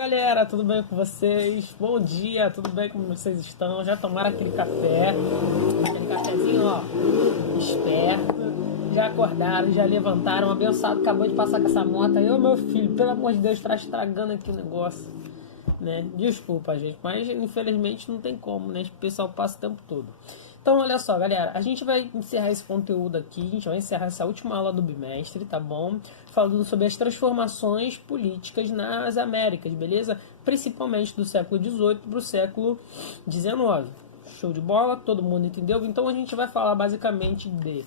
galera, tudo bem com vocês? Bom dia, tudo bem como vocês estão? Já tomaram aquele café? Aquele cafezinho, ó, esperto. Já acordaram, já levantaram, abençoado, acabou de passar com essa moto aí. Ô meu filho, pelo amor de Deus, tá estragando aqui o negócio, né? Desculpa, gente, mas infelizmente não tem como, né? O pessoal passa o tempo todo. Então, olha só, galera, a gente vai encerrar esse conteúdo aqui, a gente vai encerrar essa última aula do bimestre, tá bom? Falando sobre as transformações políticas nas Américas, beleza? Principalmente do século XVIII para o século XIX. Show de bola? Todo mundo entendeu? Então, a gente vai falar basicamente de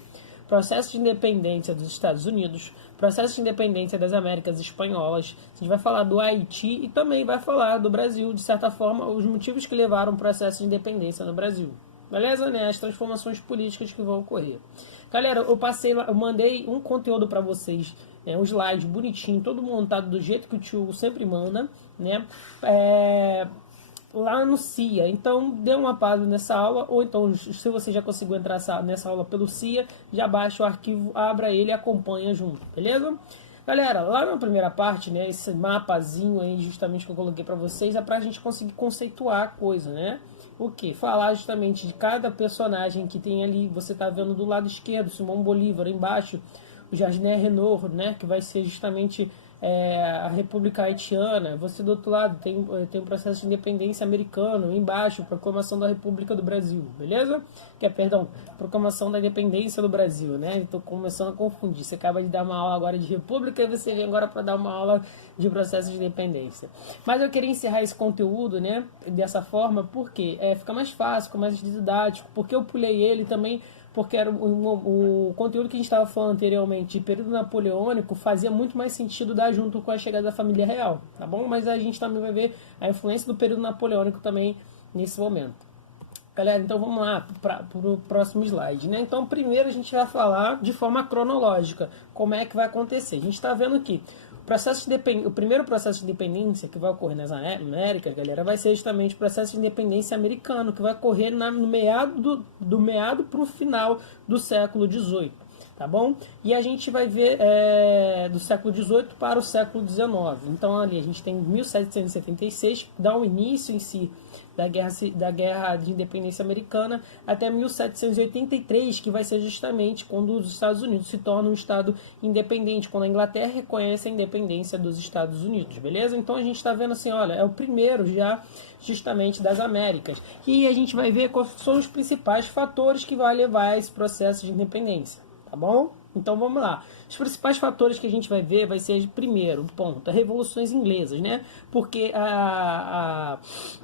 processo de independência dos Estados Unidos, processo de independência das Américas Espanholas, a gente vai falar do Haiti e também vai falar do Brasil, de certa forma, os motivos que levaram ao processo de independência no Brasil. Beleza, né? As transformações políticas que vão ocorrer. Galera, eu mandei um conteúdo para vocês, um slide bonitinho, todo montado do jeito que o tio sempre manda, né? Lá no CIA. Então, dê uma pausa nessa aula, ou então, se você já conseguiu entrar nessa aula pelo CIA, já baixa o arquivo, abra ele e acompanha junto, beleza? Galera, lá na primeira parte, né, esse mapazinho aí justamente que eu coloquei para vocês, é pra gente conseguir conceituar a coisa, né? O que? Falar justamente de cada personagem que tem ali, você tá vendo do lado esquerdo, Simão Bolívar, embaixo, o Jasné Renaud, né, que vai ser justamente a República Haitiana. Você do outro lado tem o processo de independência americano, embaixo, proclamação da República do Brasil, beleza? Proclamação da independência do Brasil, né? Estou começando a confundir. Você acaba de dar uma aula agora de República e você vem agora para dar uma aula de processo de independência. Mas eu queria encerrar esse conteúdo, né, dessa forma, porque fica mais fácil, fica mais didático, porque eu pulei ele também, porque era o conteúdo que a gente estava falando anteriormente de período napoleônico fazia muito mais sentido dar junto com a chegada da família real, tá bom? Mas a gente também vai ver a influência do período napoleônico também nesse momento. Galera, então vamos lá para o próximo slide, né? Então primeiro a gente vai falar de forma cronológica como é que vai acontecer. A gente está vendo aqui o primeiro processo de independência que vai ocorrer nas Américas, galera, vai ser justamente o processo de independência americano, que vai ocorrer no meado para o final do século XVIII, tá bom? E a gente vai ver do século XVIII para o século XIX. Então ali a gente tem 1776, que dá um início em si da guerra de independência americana, até 1783, que vai ser justamente quando os Estados Unidos se tornam um estado independente, quando a Inglaterra reconhece a independência dos Estados Unidos, beleza? Então a gente está vendo assim, olha, é o primeiro já justamente das Américas, e a gente vai ver quais são os principais fatores que vai levar a esse processo de independência, tá bom? Então vamos lá. Os principais fatores que a gente vai ver vai ser, primeiro ponto, as revoluções inglesas, né? Porque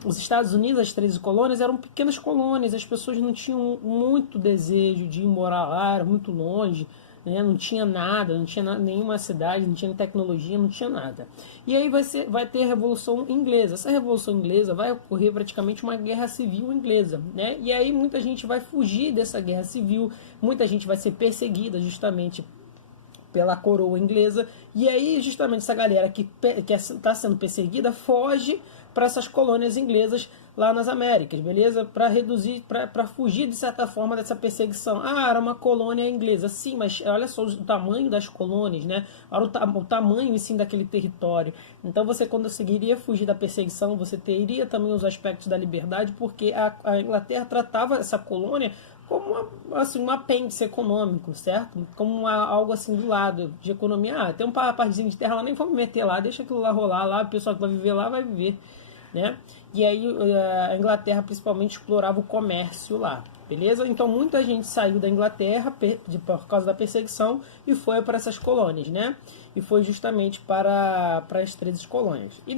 os Estados Unidos, as 13 colônias, eram pequenas colônias, as pessoas não tinham muito desejo de ir morar lá, era muito longe, né? Não tinha nada, não tinha nenhuma cidade, não tinha tecnologia, não tinha nada. E aí vai ter a Revolução Inglesa. Essa Revolução Inglesa vai ocorrer praticamente uma guerra civil inglesa, né? E aí muita gente vai fugir dessa guerra civil, muita gente vai ser perseguida justamente pela coroa inglesa, e aí justamente essa galera que está sendo perseguida foge para essas colônias inglesas lá nas Américas, beleza? Para reduzir, para fugir de certa forma dessa perseguição. Ah, era uma colônia inglesa, sim, mas olha só o tamanho das colônias, né? Olha o tamanho sim daquele território. Então você conseguiria fugir da perseguição, você teria também os aspectos da liberdade, porque a Inglaterra tratava essa colônia como um apêndice econômico, certo? Como algo assim do lado de economia. Ah, tem um partezinho de terra lá, nem vamos meter lá, deixa aquilo lá rolar, lá o pessoal que vai viver lá vai viver, né? E aí a Inglaterra principalmente explorava o comércio lá, beleza? Então muita gente saiu da Inglaterra por causa da perseguição e foi para essas colônias, né? E foi justamente para as 13 colônias. E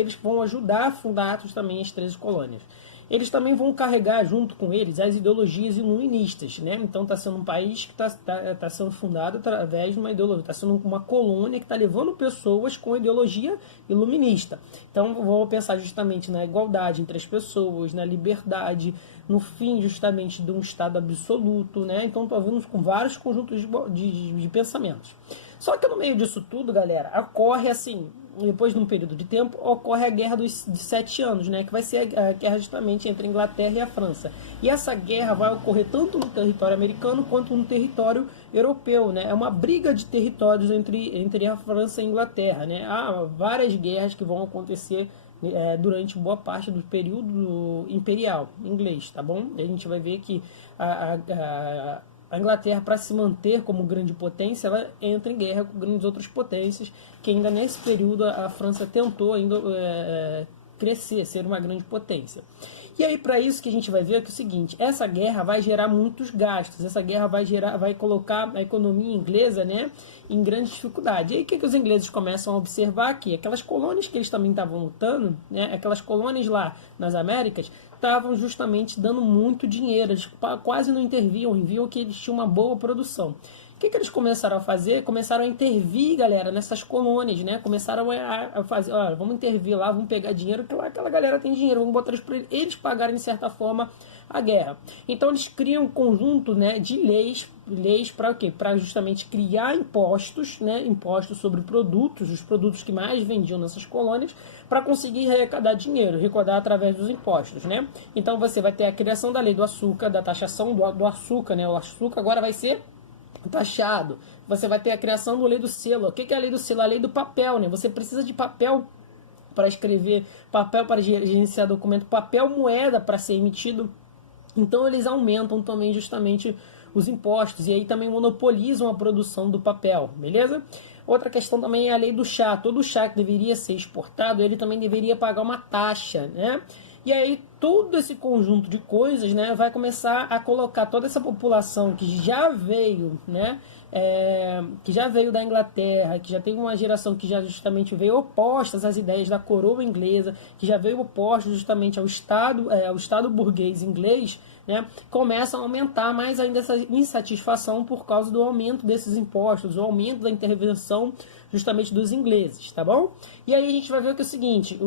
eles vão ajudar a fundar também as 13 colônias. Eles também vão carregar junto com eles as ideologias iluministas, né? Então está sendo um país que está sendo fundado através de uma ideologia, está sendo uma colônia que está levando pessoas com ideologia iluminista. Então vou pensar justamente na igualdade entre as pessoas, na liberdade, no fim justamente de um estado absoluto, né? Então estou vindo com vários conjuntos de pensamentos. Só que no meio disso tudo, galera, ocorre assim, depois de um período de tempo, ocorre a Guerra de 7 anos, né? Que vai ser a guerra justamente entre a Inglaterra e a França. E essa guerra vai ocorrer tanto no território americano quanto no território europeu, né? É uma briga de territórios entre a França e a Inglaterra, né? Há várias guerras que vão acontecer durante boa parte do período imperial inglês, tá bom? E a gente vai ver que a Inglaterra, para se manter como grande potência, ela entra em guerra com grandes outras potências, que ainda nesse período a França tentou ainda crescer, ser uma grande potência. E aí, para isso que a gente vai ver é que é o seguinte, essa guerra vai gerar muitos gastos, essa guerra vai colocar a economia inglesa, né, em grande dificuldade. E aí o que os ingleses começam a observar aqui? Aquelas colônias que eles também estavam lutando, né, aquelas colônias lá nas Américas, estavam justamente dando muito dinheiro, eles quase não interviam, viam que eles tinham uma boa produção. O que eles começaram a fazer? Começaram a intervir, galera, nessas colônias, né? Começaram a fazer, olha, vamos intervir lá, vamos pegar dinheiro, que lá aquela galera tem dinheiro, vamos botar eles para eles pagarem, de certa forma, a guerra. Então eles criam um conjunto, né, de leis para o quê? Para justamente criar impostos, né? Impostos sobre produtos, os produtos que mais vendiam nessas colônias, para conseguir arrecadar dinheiro, arrecadar através dos impostos, né? Então você vai ter a criação da lei do açúcar, da taxação do açúcar, né? O açúcar agora vai ser taxado. Você vai ter a criação da lei do selo. O que é a lei do selo? A lei do papel, né? Você precisa de papel para escrever, papel para gerenciar documento, papel moeda para ser emitido. Então eles aumentam também justamente os impostos e aí também monopolizam a produção do papel, beleza? Outra questão também é a lei do chá. Todo chá que deveria ser exportado, ele também deveria pagar uma taxa, né? E aí todo esse conjunto de coisas, né, vai começar a colocar toda essa população que já veio, né, que já veio da Inglaterra, que já tem uma geração que já justamente veio opostas às ideias da coroa inglesa, que já veio oposta justamente ao Estado burguês inglês, né, começam a aumentar mais ainda essa insatisfação por causa do aumento desses impostos, o aumento da intervenção justamente dos ingleses, tá bom? E aí a gente vai ver que é o seguinte,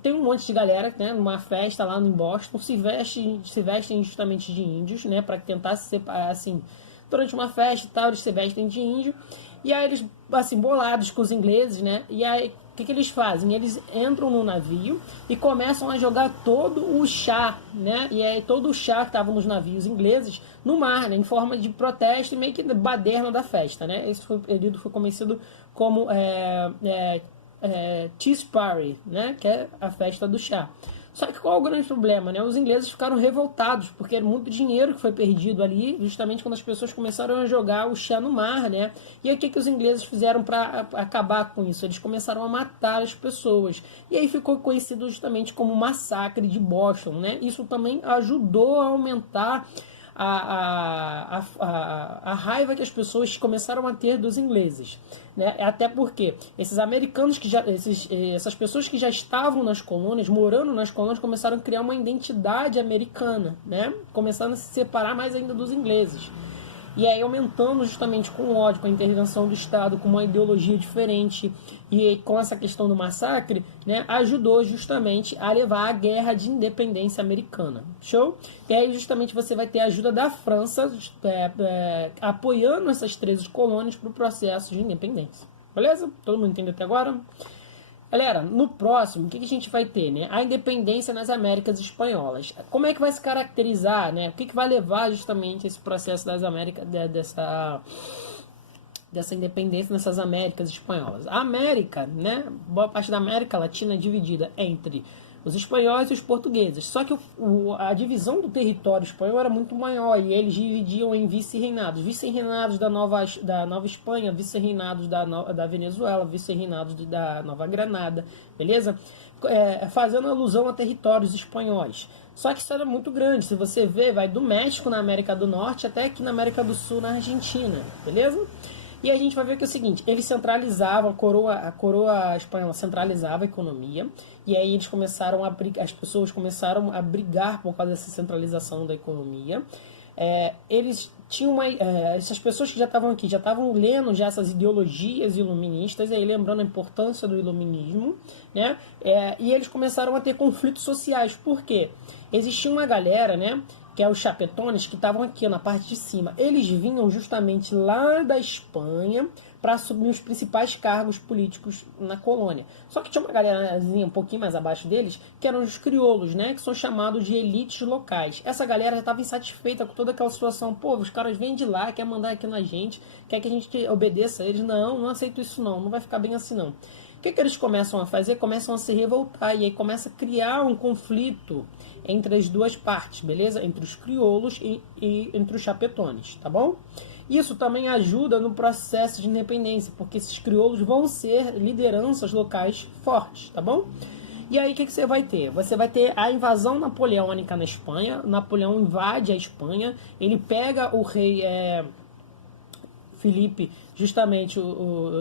tem um monte de galera, né, numa festa lá em Boston, se vestem justamente de índios, né, para tentar se separar, assim, durante uma festa e tal, eles se vestem de índio, e aí eles, assim, bolados com os ingleses, né, e aí o que eles fazem? Eles entram no navio e começam a jogar todo o chá, né? E aí todo o chá que estava nos navios ingleses no mar, né? Em forma de protesto e meio que baderna da festa, né? Esse período foi conhecido como Tea Party, né? Que é a festa do chá. Só que qual é o grande problema, né? Os ingleses ficaram revoltados, porque era muito dinheiro que foi perdido ali, justamente quando as pessoas começaram a jogar o chá no mar, né? E aí o que os ingleses fizeram para acabar com isso? Eles começaram a matar as pessoas. E aí ficou conhecido justamente como o massacre de Boston, né? Isso também ajudou a aumentar a raiva que as pessoas começaram a ter dos ingleses, né? Até porque esses americanos essas pessoas que já estavam nas colônias, morando nas colônias, começaram a criar uma identidade americana, né? Começaram a se separar mais ainda dos ingleses. E aí aumentando justamente com o ódio, com a intervenção do Estado, com uma ideologia diferente e com essa questão do massacre, né, ajudou justamente a levar à guerra de independência americana. Show? E aí justamente você vai ter a ajuda da França apoiando essas 13 colônias para o processo de independência. Beleza? Todo mundo entende até agora? Galera, no próximo, o que a gente vai ter, né? A independência nas Américas Espanholas. Como é que vai se caracterizar, né? O que vai levar justamente esse processo das Américas, dessa independência nessas Américas Espanholas? A América, né? Boa parte da América Latina é dividida entre os espanhóis e os portugueses. Só que a divisão do território espanhol era muito maior e eles dividiam em vice-reinados. Vice-reinados da Nova Espanha, vice-reinados da Venezuela, vice-reinados da Nova Granada, beleza? Fazendo alusão a territórios espanhóis. Só que isso era muito grande. Se você ver, vai do México na América do Norte até aqui na América do Sul, na Argentina, beleza? E a gente vai ver que é o seguinte, eles centralizavam, a coroa espanhola centralizava a economia, e aí eles começaram as pessoas começaram a brigar por causa dessa centralização da economia. Eles tinham essas pessoas que já estavam aqui, já estavam lendo já essas ideologias iluministas, e aí lembrando a importância do iluminismo, né? E eles começaram a ter conflitos sociais. Por quê? Existia uma galera, né, que é os chapetones, que estavam aqui na parte de cima. Eles vinham justamente lá da Espanha para assumir os principais cargos políticos na colônia. Só que tinha uma galerazinha um pouquinho mais abaixo deles, que eram os crioulos, né, que são chamados de elites locais. Essa galera já estava insatisfeita com toda aquela situação. Pô, os caras vêm de lá, quer mandar aqui na gente, quer que a gente obedeça a eles. Não, não aceito isso não, não vai ficar bem assim não. O que eles começam a fazer? Começam a se revoltar, e aí começa a criar um conflito entre as duas partes, beleza? Entre os crioulos e entre os chapetones, tá bom? Isso também ajuda no processo de independência, porque esses crioulos vão ser lideranças locais fortes, tá bom? E aí o que você vai ter? Você vai ter a invasão napoleônica na Espanha. Napoleão invade a Espanha, ele pega o rei Filipe justamente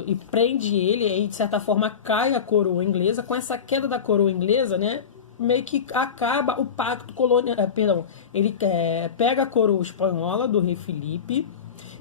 e prende ele, e aí de certa forma cai a coroa inglesa. Com essa queda da coroa inglesa, né, meio que acaba o pacto colonial, ele pega a coroa espanhola do rei Filipe.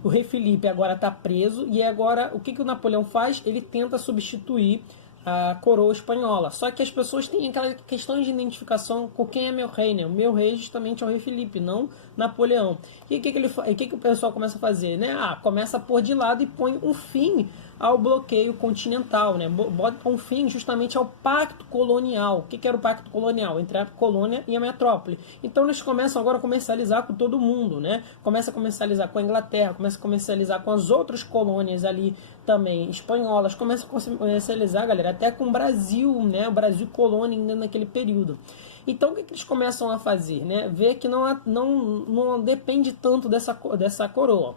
O rei Filipe agora está preso, e agora o que o Napoleão faz? Ele tenta substituir a coroa espanhola. Só que as pessoas têm aquela questão de identificação com quem é meu rei, né? O meu rei justamente é o rei Filipe, não Napoleão. E o que o pessoal começa a fazer, né? Começa a pôr de lado e põe um fim ao bloqueio continental, né? Bota um fim justamente ao pacto colonial. O que era o pacto colonial? Entre a colônia e a metrópole. Então eles começam agora a comercializar com todo mundo, né? Começa a comercializar com a Inglaterra, começa a comercializar com as outras colônias ali também espanholas, começa a comercializar, galera, até com o Brasil, né? O Brasil colônia ainda naquele período. Então o que eles começam a fazer, né? Ver que não depende tanto dessa coroa.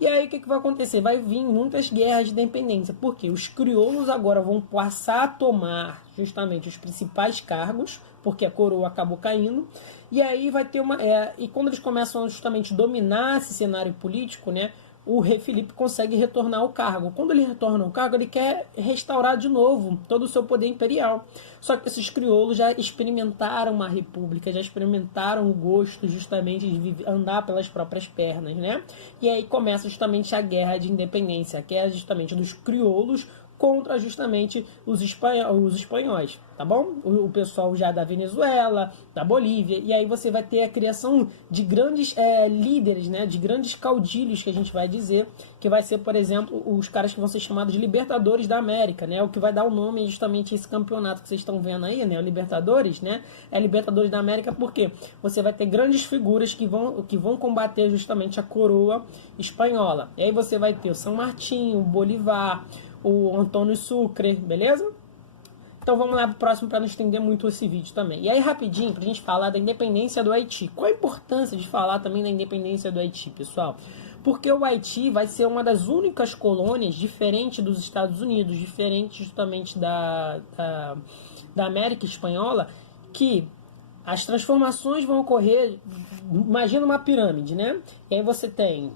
E aí o que vai acontecer? Vai vir muitas guerras de independência, porque os crioulos agora vão passar a tomar justamente os principais cargos, porque a coroa acabou caindo, e aí vai ter e quando eles começam justamente a dominar esse cenário político, né, o rei Filipe consegue retornar ao cargo. Quando ele retorna ao cargo, ele quer restaurar de novo todo o seu poder imperial. Só que esses crioulos já experimentaram uma república, já experimentaram o gosto justamente de andar pelas próprias pernas, né? E aí começa justamente a guerra de independência, que é justamente dos crioulos contra justamente os espanhóis, tá bom? O pessoal já da Venezuela, da Bolívia, e aí você vai ter a criação de grandes líderes, né, de grandes caudilhos, que a gente vai dizer, que vai ser, por exemplo, os caras que vão ser chamados de Libertadores da América, né, o que vai dar o nome justamente a esse campeonato que vocês estão vendo aí, né, o Libertadores, né, é Libertadores da América, porque você vai ter grandes figuras que vão combater justamente a coroa espanhola. E aí você vai ter o São Martín, o Bolívar, o Antônio Sucre, beleza? Então vamos lá pro próximo para não estender muito esse vídeo também. E aí rapidinho, pra gente falar da independência do Haiti. Qual a importância de falar também da independência do Haiti, pessoal? Porque o Haiti vai ser uma das únicas colônias, diferente dos Estados Unidos, diferente justamente da América Espanhola, que as transformações vão ocorrer, imagina uma pirâmide, né? E aí você tem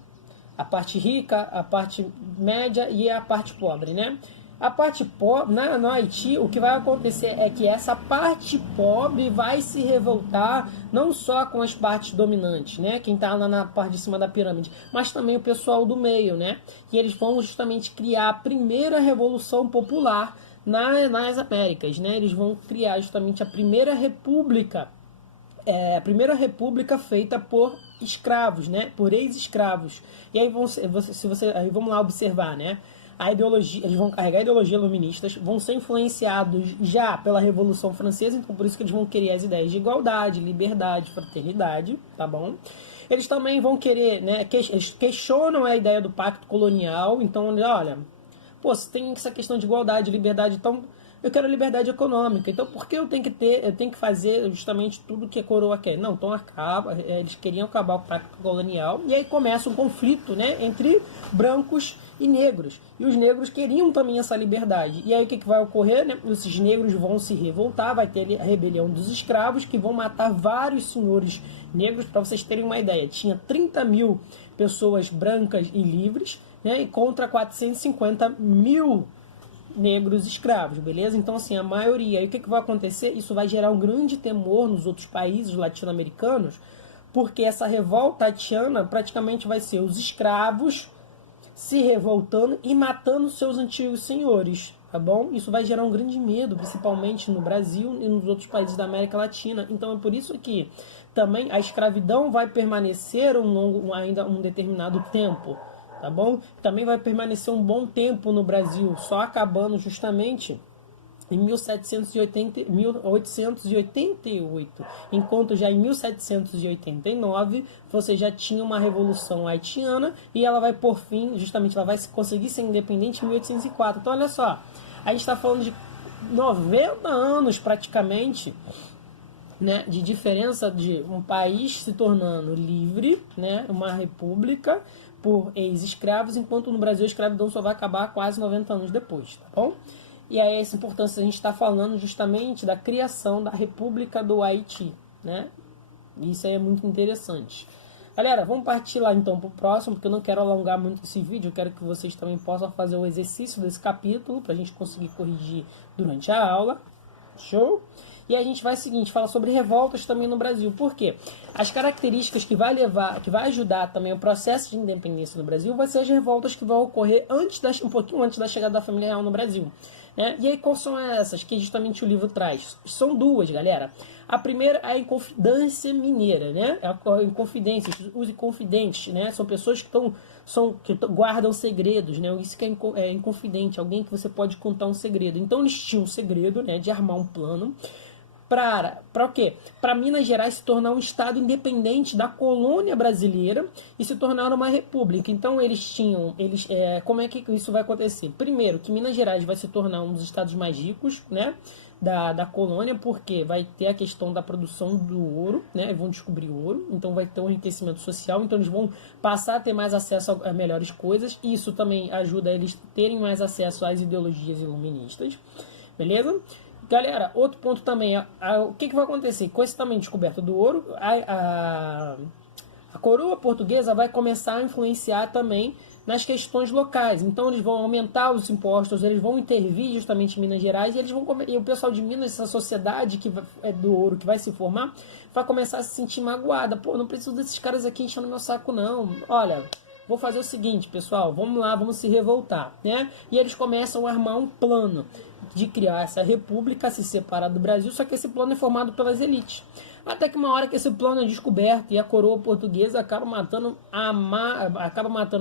a parte rica, a parte média e a parte pobre, né? A parte pobre, no Haiti, o que vai acontecer é que essa parte pobre vai se revoltar não só com as partes dominantes, né? Quem tá lá na parte de cima da pirâmide, mas também o pessoal do meio, né? E eles vão justamente criar a primeira revolução popular nas Américas, né? Eles vão criar justamente a primeira república feita por escravos, né? Por ex-escravos. E aí vamos lá observar, né? A ideologia, eles vão carregar a ideologia iluministas, vão ser influenciados já pela Revolução Francesa, então por isso que eles vão querer as ideias de igualdade, liberdade, fraternidade, tá bom? Eles também vão querer, né? Eles questionam a ideia do pacto colonial, então olha, pô, se tem essa questão de igualdade, liberdade, então eu quero liberdade econômica, então por que eu tenho que fazer justamente tudo que a coroa quer? Não, então eles queriam acabar com o pacto colonial, e aí começa um conflito, né, entre brancos e negros, e os negros queriam também essa liberdade, e aí o que vai ocorrer, né? Esses negros vão se revoltar, vai ter a rebelião dos escravos, que vão matar vários senhores negros. Para vocês terem uma ideia, tinha 30 mil pessoas brancas e livres, né, e contra 450 mil negros escravos, beleza? Então, assim, a maioria. E o que vai acontecer? Isso vai gerar um grande temor nos outros países latino-americanos, porque essa revolta haitiana praticamente vai ser os escravos se revoltando e matando seus antigos senhores, tá bom? Isso vai gerar um grande medo, principalmente no Brasil e nos outros países da América Latina. Então, é por isso que também a escravidão vai permanecer ainda um determinado tempo, tá bom? Também vai permanecer um bom tempo no Brasil, só acabando justamente em 1888, enquanto já em 1789 você já tinha uma revolução haitiana e ela vai por fim, justamente ela vai conseguir ser independente em 1804. Então olha só, a gente está falando de 90 anos praticamente, né, de diferença de um país se tornando livre, né, uma república por ex-escravos, enquanto no Brasil a escravidão só vai acabar quase 90 anos depois, tá bom? E aí essa importância a gente está falando justamente da criação da República do Haiti, né? Isso aí é muito interessante. Galera, vamos partir lá então para o próximo, porque eu não quero alongar muito esse vídeo, eu quero que vocês também possam fazer o exercício desse capítulo, para a gente conseguir corrigir durante a aula. Show? E a gente vai seguinte, falar sobre revoltas também no Brasil. Por quê? As características que vai ajudar também o processo de independência no Brasil vai ser as revoltas que vão ocorrer um pouquinho antes da chegada da família real no Brasil. Né? E aí, quais são essas que justamente o livro traz? São duas, galera. A primeira é a Inconfidência Mineira, né? A Inconfidência, os Inconfidentes, né? São pessoas que guardam segredos, né? Isso que é inconfidente, alguém que você pode contar um segredo. Então, eles tinham um segredo, né? De armar um plano para o quê? Para Minas Gerais se tornar um estado independente da colônia brasileira e se tornar uma república. Então como é que isso vai acontecer? Primeiro, que Minas Gerais vai se tornar um dos estados mais ricos, né, da colônia, porque vai ter a questão da produção do ouro, né, eles vão descobrir ouro, então vai ter um enriquecimento social, então eles vão passar a ter mais acesso a melhores coisas, e isso também ajuda eles terem mais acesso às ideologias iluministas, beleza? Galera, outro ponto também, o que vai acontecer? Com esse também descoberta do ouro, a coroa portuguesa vai começar a influenciar também nas questões locais. Então eles vão aumentar os impostos, eles vão intervir justamente em Minas Gerais e o pessoal de Minas, essa sociedade que é do ouro que vai se formar, vai começar a se sentir magoada. Pô, não preciso desses caras aqui enchendo meu saco não. Olha, vou fazer o seguinte, pessoal, vamos lá, vamos se revoltar, né? E eles começam a armar um plano de criar essa república, se separar do Brasil, só que esse plano é formado pelas elites. Até que uma hora que esse plano é descoberto e a coroa portuguesa acaba matando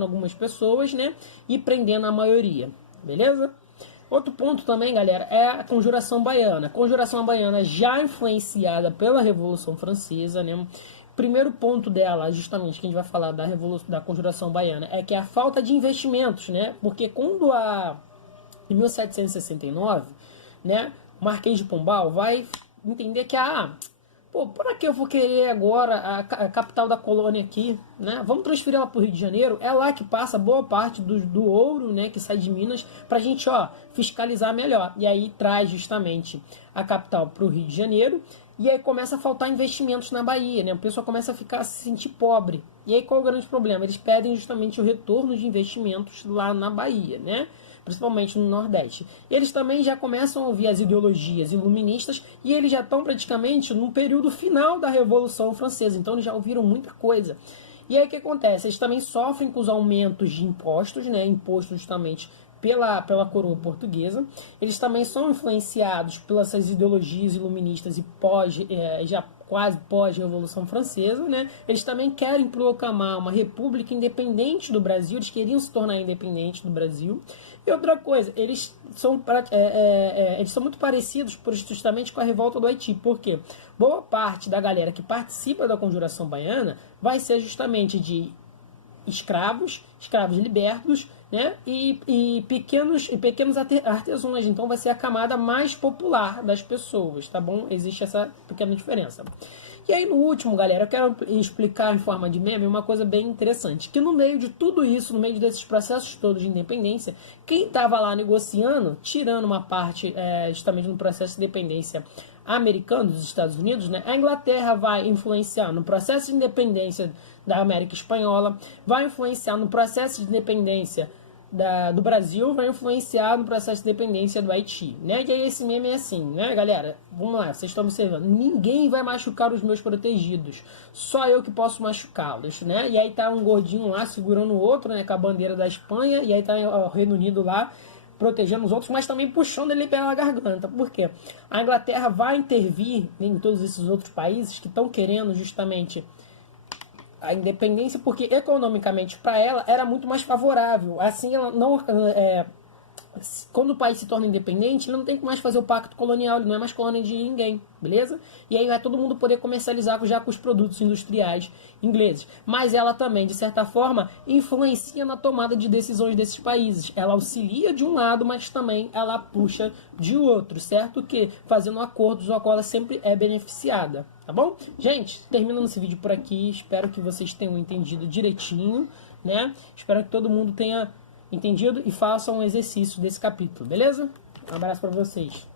algumas pessoas, né? E prendendo a maioria, beleza? Outro ponto também, galera, é a Conjuração Baiana. A Conjuração Baiana já influenciada pela Revolução Francesa, né? Primeiro ponto dela, justamente, que a gente vai falar da Conjuração Baiana, é que é a falta de investimentos, né? Porque quando em 1769, né, o Marquês de Pombal vai entender que, para que eu vou querer agora a capital da colônia aqui, né? Vamos transferir ela para o Rio de Janeiro, é lá que passa boa parte do ouro, né, que sai de Minas, para a gente, fiscalizar melhor. E aí traz justamente a capital para o Rio de Janeiro, e aí começa a faltar investimentos na Bahia, né? O pessoal começa a se sentir pobre. E aí qual é o grande problema? Eles pedem justamente o retorno de investimentos lá na Bahia, né? Principalmente no Nordeste. Eles também já começam a ouvir as ideologias iluministas e eles já estão praticamente no período final da Revolução Francesa, então eles já ouviram muita coisa. E aí o que acontece? Eles também sofrem com os aumentos de impostos, né? Impostos justamente pela coroa portuguesa. Eles também são influenciados pelas ideologias iluministas e já quase pós-Revolução Francesa, né? Eles também querem proclamar uma república independente do Brasil, eles queriam se tornar independentes do Brasil. E outra coisa, eles são muito parecidos justamente com a revolta do Haiti, porque boa parte da galera que participa da Conjuração Baiana vai ser justamente de escravos libertos, né? E pequenos artesãos. Então vai ser a camada mais popular das pessoas, tá bom? Existe essa pequena diferença. E aí no último, galera, eu quero explicar em forma de meme uma coisa bem interessante, que no meio de tudo isso, no meio desses processos todos de independência, quem estava lá negociando, tirando uma parte justamente no processo de independência americano dos Estados Unidos, né? A Inglaterra vai influenciar no processo de independência da América Espanhola, vai influenciar no processo de independência do Brasil, vai influenciar no processo de independência do Haiti, né? E aí esse meme é assim, né, galera? Vamos lá, vocês estão observando. Ninguém vai machucar os meus protegidos, só eu que posso machucá-los, né? E aí tá um gordinho lá segurando o outro, né, com a bandeira da Espanha, e aí tá o Reino Unido lá protegendo os outros, mas também puxando ele pela garganta. Por quê? A Inglaterra vai intervir em todos esses outros países que estão querendo justamente a independência porque economicamente para ela era muito mais favorável. Assim, ela não quando o país se torna independente, ele não tem mais fazer o pacto colonial, ele não é mais colônia de ninguém, beleza? E aí vai todo mundo poder comercializar já com os produtos industriais ingleses. Mas ela também, de certa forma, influencia na tomada de decisões desses países. Ela auxilia de um lado, mas também ela puxa de outro, certo? Que fazendo acordos, a qual ela sempre é beneficiada, tá bom? Gente, terminando esse vídeo por aqui, espero que vocês tenham entendido direitinho, né? Espero que todo mundo tenha entendido e façam um exercício desse capítulo, beleza? Um abraço para vocês.